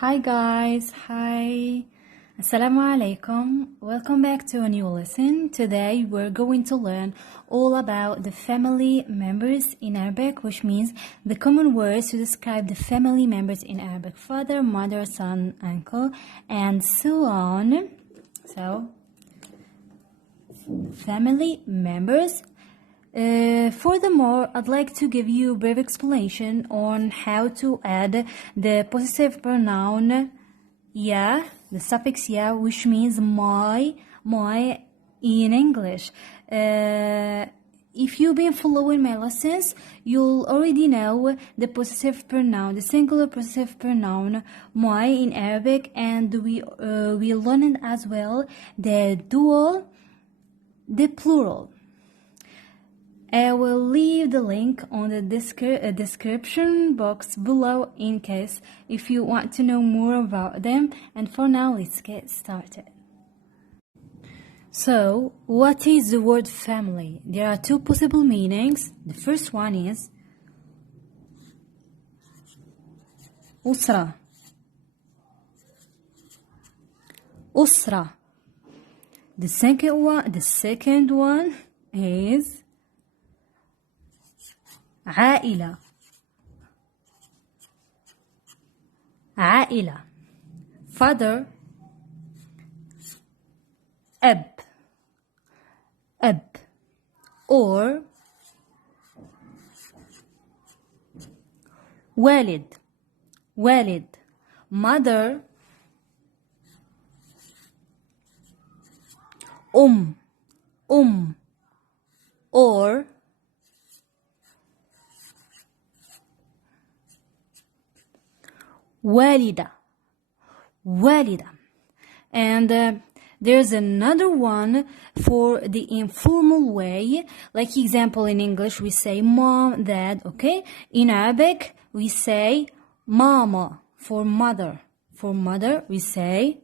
Hi guys, hi. Assalamu alaikum. Welcome back to a new lesson. Today we're going to learn all about the family members in Arabic, which means the common words to describe the family members in Arabic: father, mother, son, uncle, and so on. So, family members. Furthermore, I'd like to give you a brief explanation on how to add the possessive pronoun ya, the suffix ya, which means my in English. If you've been following my lessons, you'll already know the possessive pronoun, the singular possessive pronoun my in Arabic, and we learned as well the dual, the plural. I will leave the link on the description box below in case if you want to know more about them. And for now, let's get started. So, what is the word family? There are two possible meanings. The first one is أسرة. أسرة. The second one is عائلة. عائلة. Father, أب. أب. Or والد. والد. Mother, أم. Or والدة. والدة. And there's another one for the informal way. Like example, in English we say mom, dad, okay? In Arabic we say mama for mother. For mother we say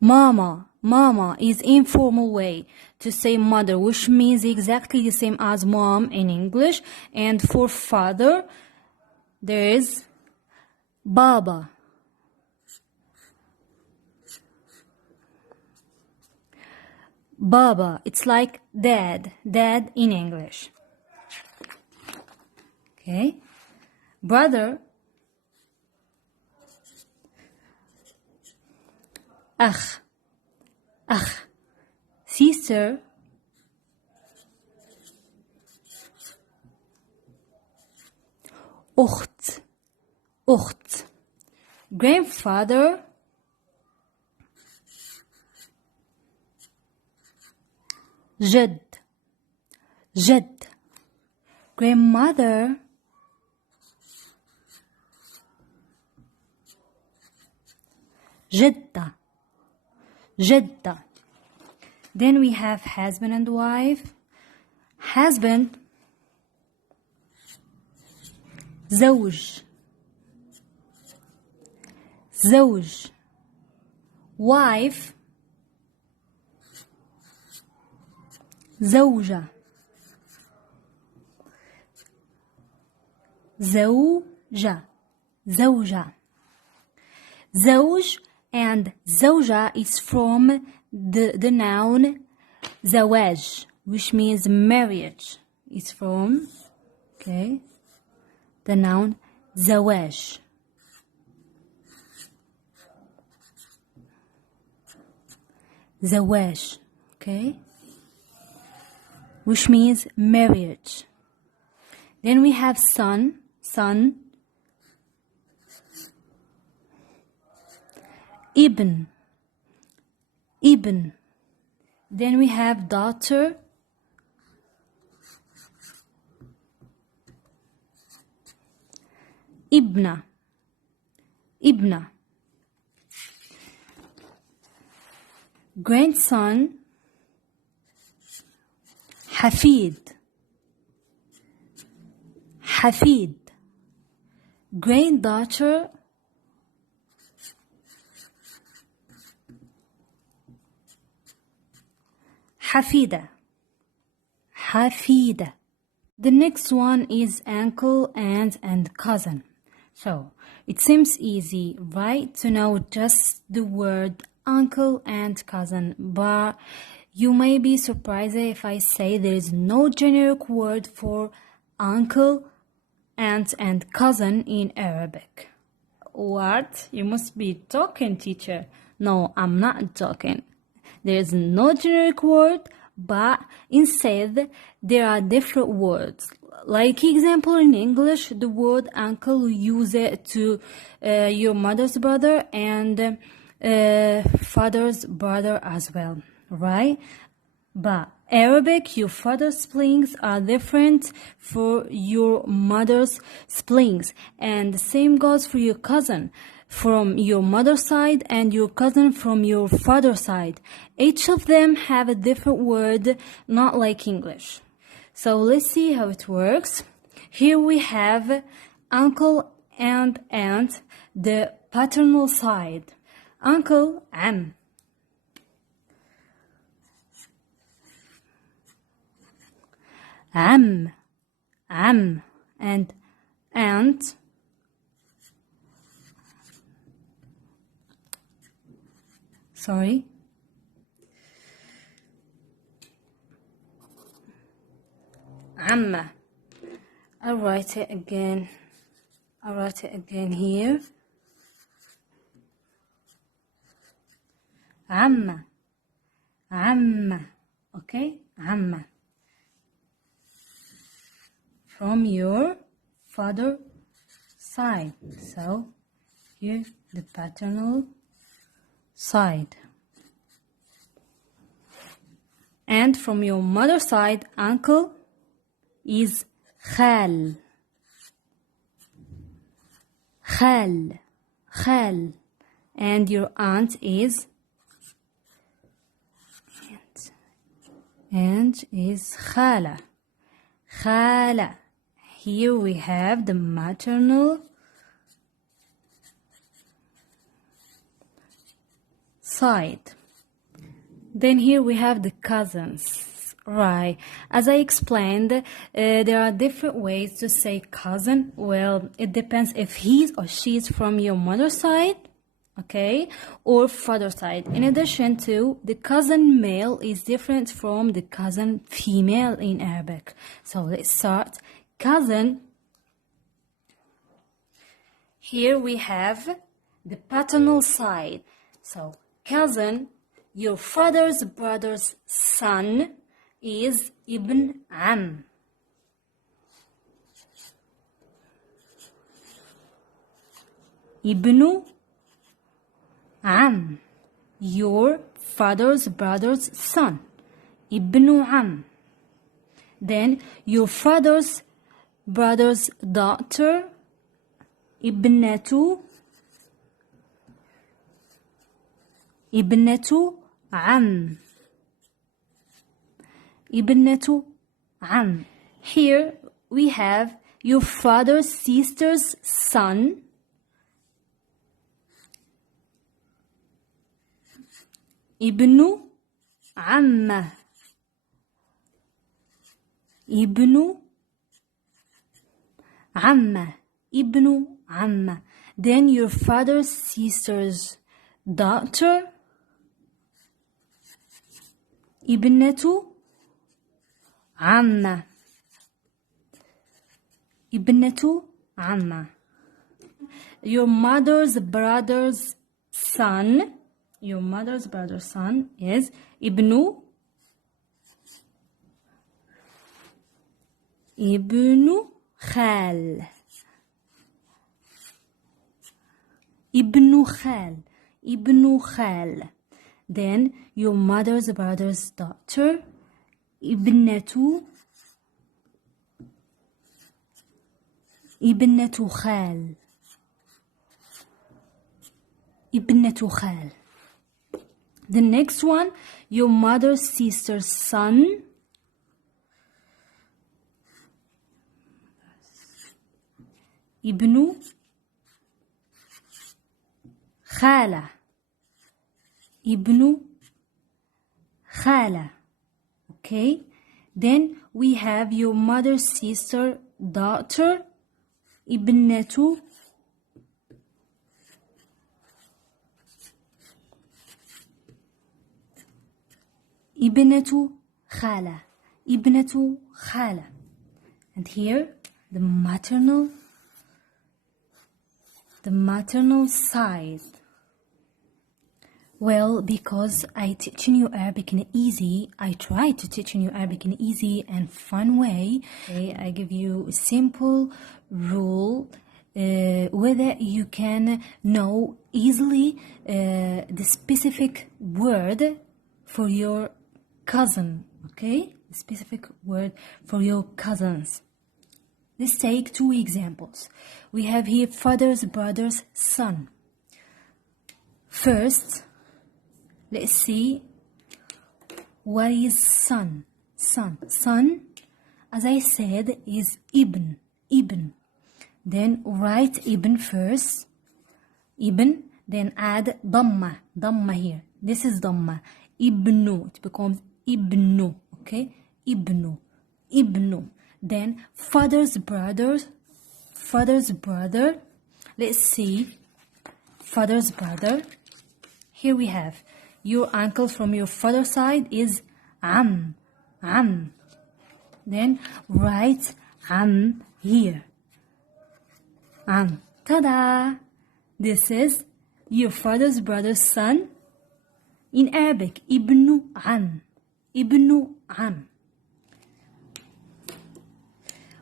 mama. Mama is informal way to say mother, which means exactly the same as mom in English. And for father, there is baba. Baba, it's like dad in English. Okay. Brother, أخ. أخ. Sister, أخت. أخت. Grandfather, جد. جد. Grandmother, جدة. جدة. Then we have husband and wife. Husband, زوج. زوج. Wife, زوجة. زوجة. زوجة. زوج and زوجة is from the noun زواج, which means marriage. It's from, okay, the noun زواج. زواج, okay, which means marriage. Then we have son. Ibn. Then we have daughter. Ibna. Grandson, حفيد. Granddaughter, حفيدة. The next one is uncle, aunt, and cousin. So it seems easy, right, to know just the word uncle and cousin, but you may be surprised if I say there is no generic word for uncle, aunt, and cousin in Arabic. What? You must be talking, teacher. No, I'm not talking. There is no generic word, but instead there are different words. Like example in English, the word uncle, we use it to your mother's brother and father's brother as well, right? But Arabic, your father's siblings are different for your mother's siblings, and the same goes for your cousin from your mother's side and your cousin from your father's side. Each of them have a different word, not like English. So let's see how it works. Here we have uncle and aunt, the paternal side. Uncle, عم. عم and aunt عمة. I'll write it again here. عمة okay, عمة from your father side. So here the paternal side. And from your mother side, uncle is خال. And your aunt is خالة. Here we have the maternal side. Then here we have the cousins. Right, as I explained, there are different ways to say cousin. Well, it depends if he's or she's from your mother's side, okay, or father's side. In addition to, the cousin male is different from the cousin female in Arabic. So let's start. Cousin. Here we have the paternal side. So cousin, your father's brother's son, is ibn am. Ibnu am, your father's brother's son. Ibnu am. Then your father's brother's daughter, ibnatu am. Ibnatu am. Here we have your father's sister's son, ibnu amma. Ibnu amma. Then your father's sister's daughter, ibnatu amma. Your mother's brother's son is ibnu khal. Ibnu khal. Then your mother's brother's daughter, ibnatu khal. The next one, your mother's sister's son, ibnu khala. Okay, then we have your mother, sister, daughter, ابنة, ابنة خالة, ابنة خالة. And here the maternal side. Well, because I teaching you Arabic in I try to teach you Arabic in easy and fun way. Okay, I give you a simple rule whether you can know easily the specific word for your cousin. Okay, the specific word for your cousins. Let's take 2 examples. We have here father's brother's son. First, let's see what is son. Son, as I said, is ibn. Then write ibn first. Ibn, then add dhamma here. This is dhamma. Ibnu, it becomes ibnu. Okay, ibnu. Then father's brother. Let's see. Father's brother. Here we have your uncle from your father's side is am. Then write am here. Am. Ta-da! This is your father's brother's son. In Arabic, ibnu am.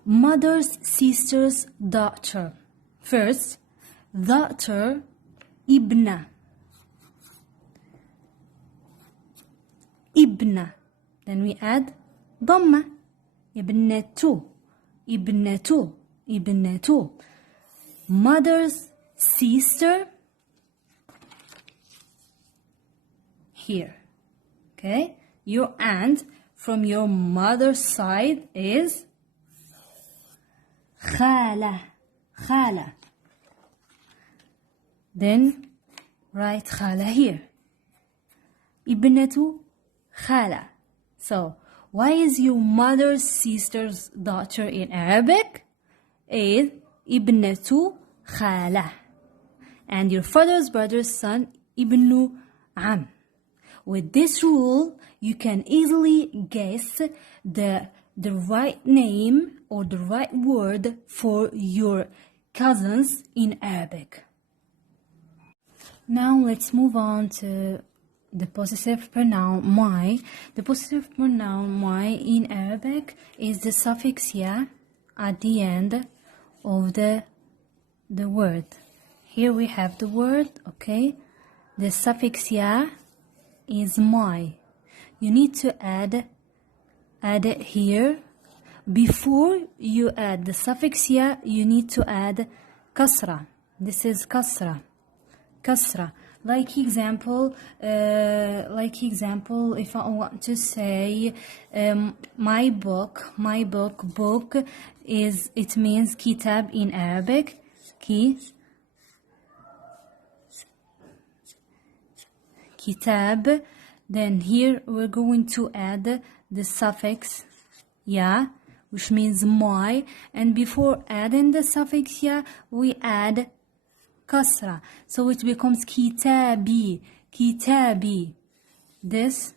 Mother's sister's daughter. First, daughter, ibna. Then we add dhamma. Ibnatu. Mother's sister here. Okay, your aunt from your mother's side is khala. Then write khala here. Ibnatu khala. So, why is your mother's sister's daughter in Arabic? Is ibnatu khala. And your father's brother's son, ibnu am. With this rule, you can easily guess the right name or the right word for your cousins in Arabic. Now let's move on to the possessive pronoun my. The possessive pronoun my in Arabic is the suffix ya at the end of the word. Here we have the word, okay? The suffix ya is my. You need to add it here. Before you add the suffix ya, you need to add kasra. This is kasra. Like example, if I want to say my book is, it means kitab in Arabic. Kitab. Then here we're going to add the suffix ya, which means my, and before adding the suffix ya, we add kasra, so it becomes kitabi. This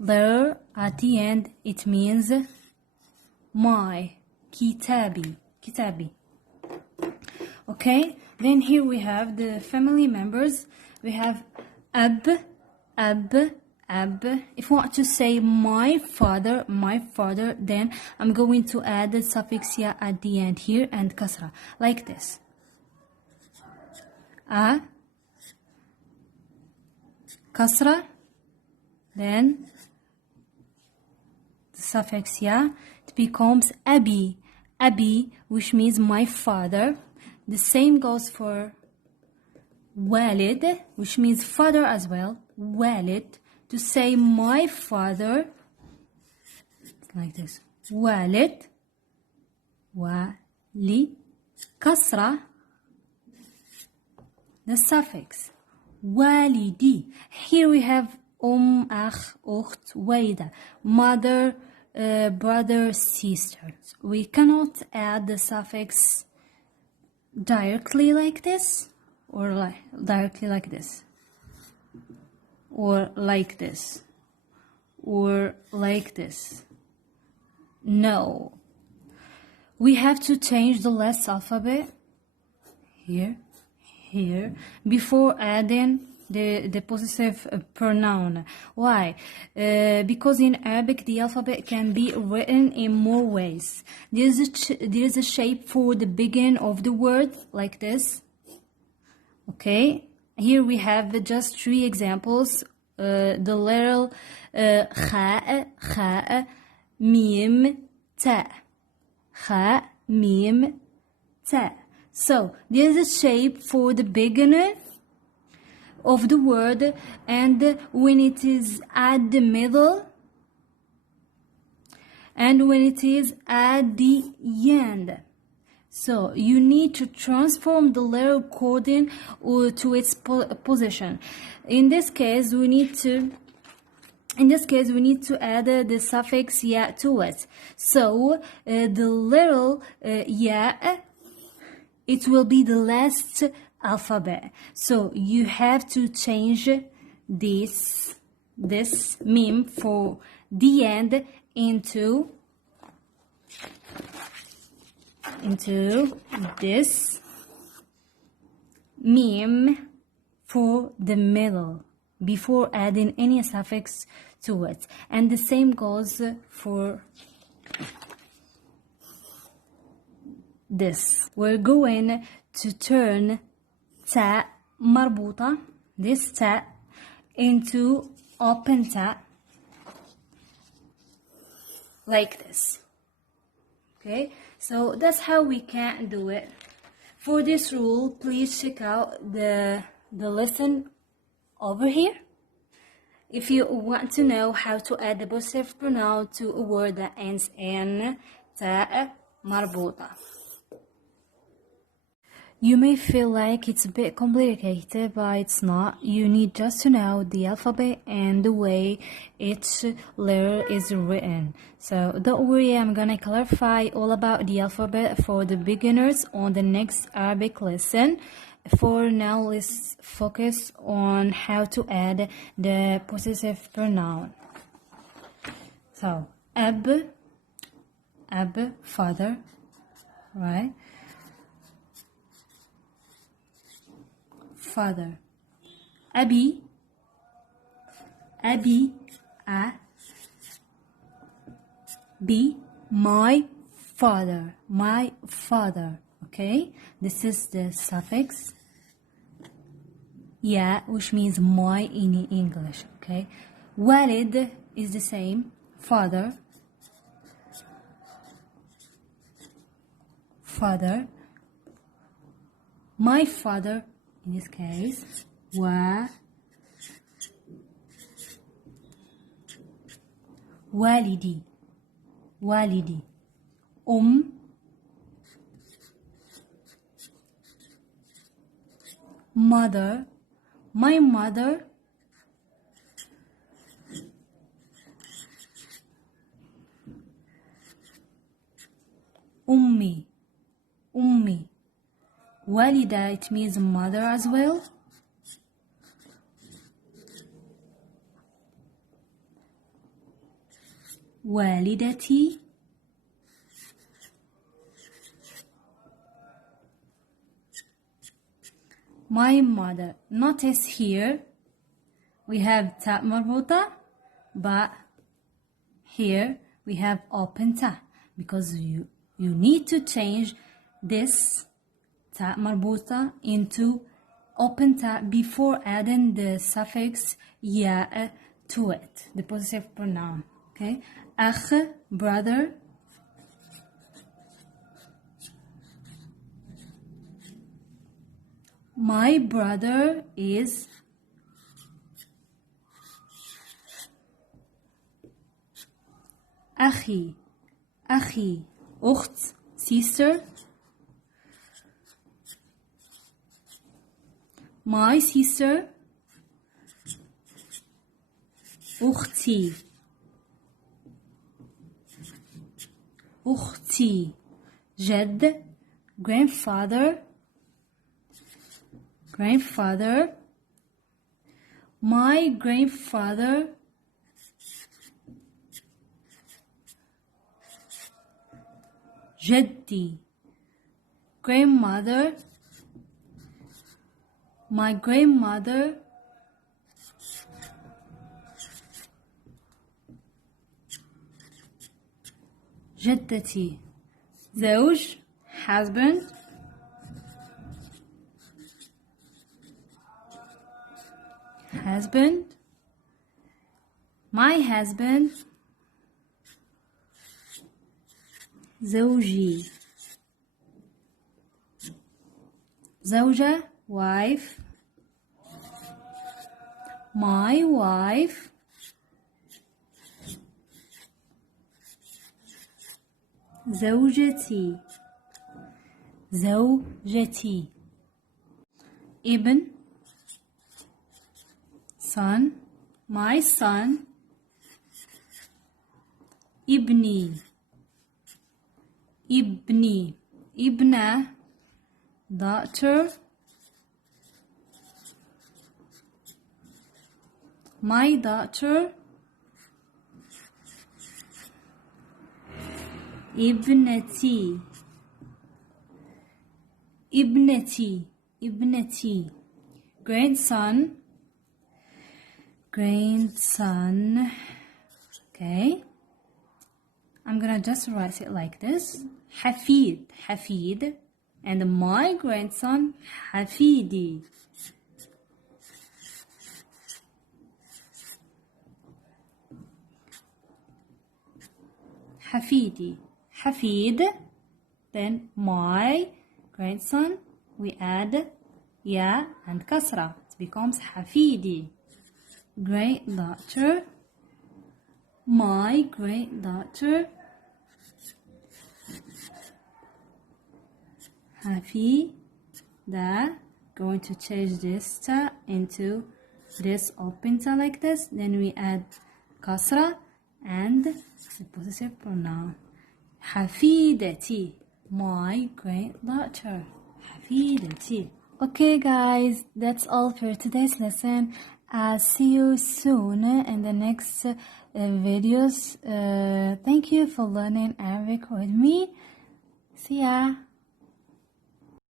letter at the end, it means my. Kitabi. Okay, then here we have the family members. We have ab. If I want to say my father, then I'm going to add the suffix ya at the end here and kasra, like this. A, kasra, then the suffix ya, it becomes abi, which means my father. The same goes for walid, which means father as well. Walid, to say my father, like this. Walid, wali, kasra, the suffix walidi. Here we have akh, ukht, waida, mother, brother, sisters. We cannot add the suffix directly like this, or directly like this, or like this, or like this. No. We have to change the last alphabet here, before adding the possessive pronoun. Why? Because in Arabic the alphabet can be written in more ways. There is a shape for the beginning of the word like this. Okay, here we have just 3 examples. The letter خاء ميم تاء. خاء ميم تاء. So there is a shape for the beginning of the word, and when it is at the middle, and when it is at the end. So you need to transform the letter according to its position. In this case, we need to add the suffix ya to it. So the letter ya, it will be the last alphabet. So you have to change this meme for the end into this meme for the middle before adding any suffix to it. And the same goes for this. We're going to turn ta marbuta, this ta, into open ta, like this. Okay, so that's how we can do it. For this rule, please check out the lesson over here if you want to know how to add the possessive pronoun to a word that ends in ta marbuta. You may feel like it's a bit complicated, but it's not. You need just to know the alphabet and the way each letter is written. So don't worry, I'm gonna clarify all about the alphabet for the beginners on the next Arabic lesson. For now, let's focus on how to add the possessive pronoun. So, ab, father, right? Father. Abi, my father, okay? This is the suffix ya, which means my in English, okay? Walid is the same, father. My father, in this case, walidi, mother, my mother, ummi, walida, it means mother as well. والدتي, my mother. Notice here we have ta marbuta, but here we have open ta, because you need to change this ta marbuta into open ta before adding the suffix ya to it, the possessive pronoun. Okay, akh, brother. My brother is أخي, أخت, sister. My sister, أختي. أختي. جد grandfather. My grandfather. جدي grandmother. My grandmother. جدتي. زوج husband. My husband. زوجي. زوجة wife. My wife. زوجتي. ابن son. My son. ابني. ابنة daughter. My daughter. ابنتي. grandson. Okay, I'm gonna just write it like this. حفيد, and my grandson حفيدي. حفيد, then my grandson, we add ya and kasra, it becomes حفيدي. Granddaughter, my granddaughter. حفيدة, going to change this ta into this open ta like this, then we add kasra and the possessive pronoun. حفيدتي, my granddaughter. حفيدتي. Okay guys, that's all for today's lesson. I'll see you soon in the next videos. Thank you for learning Arabic with me. See ya.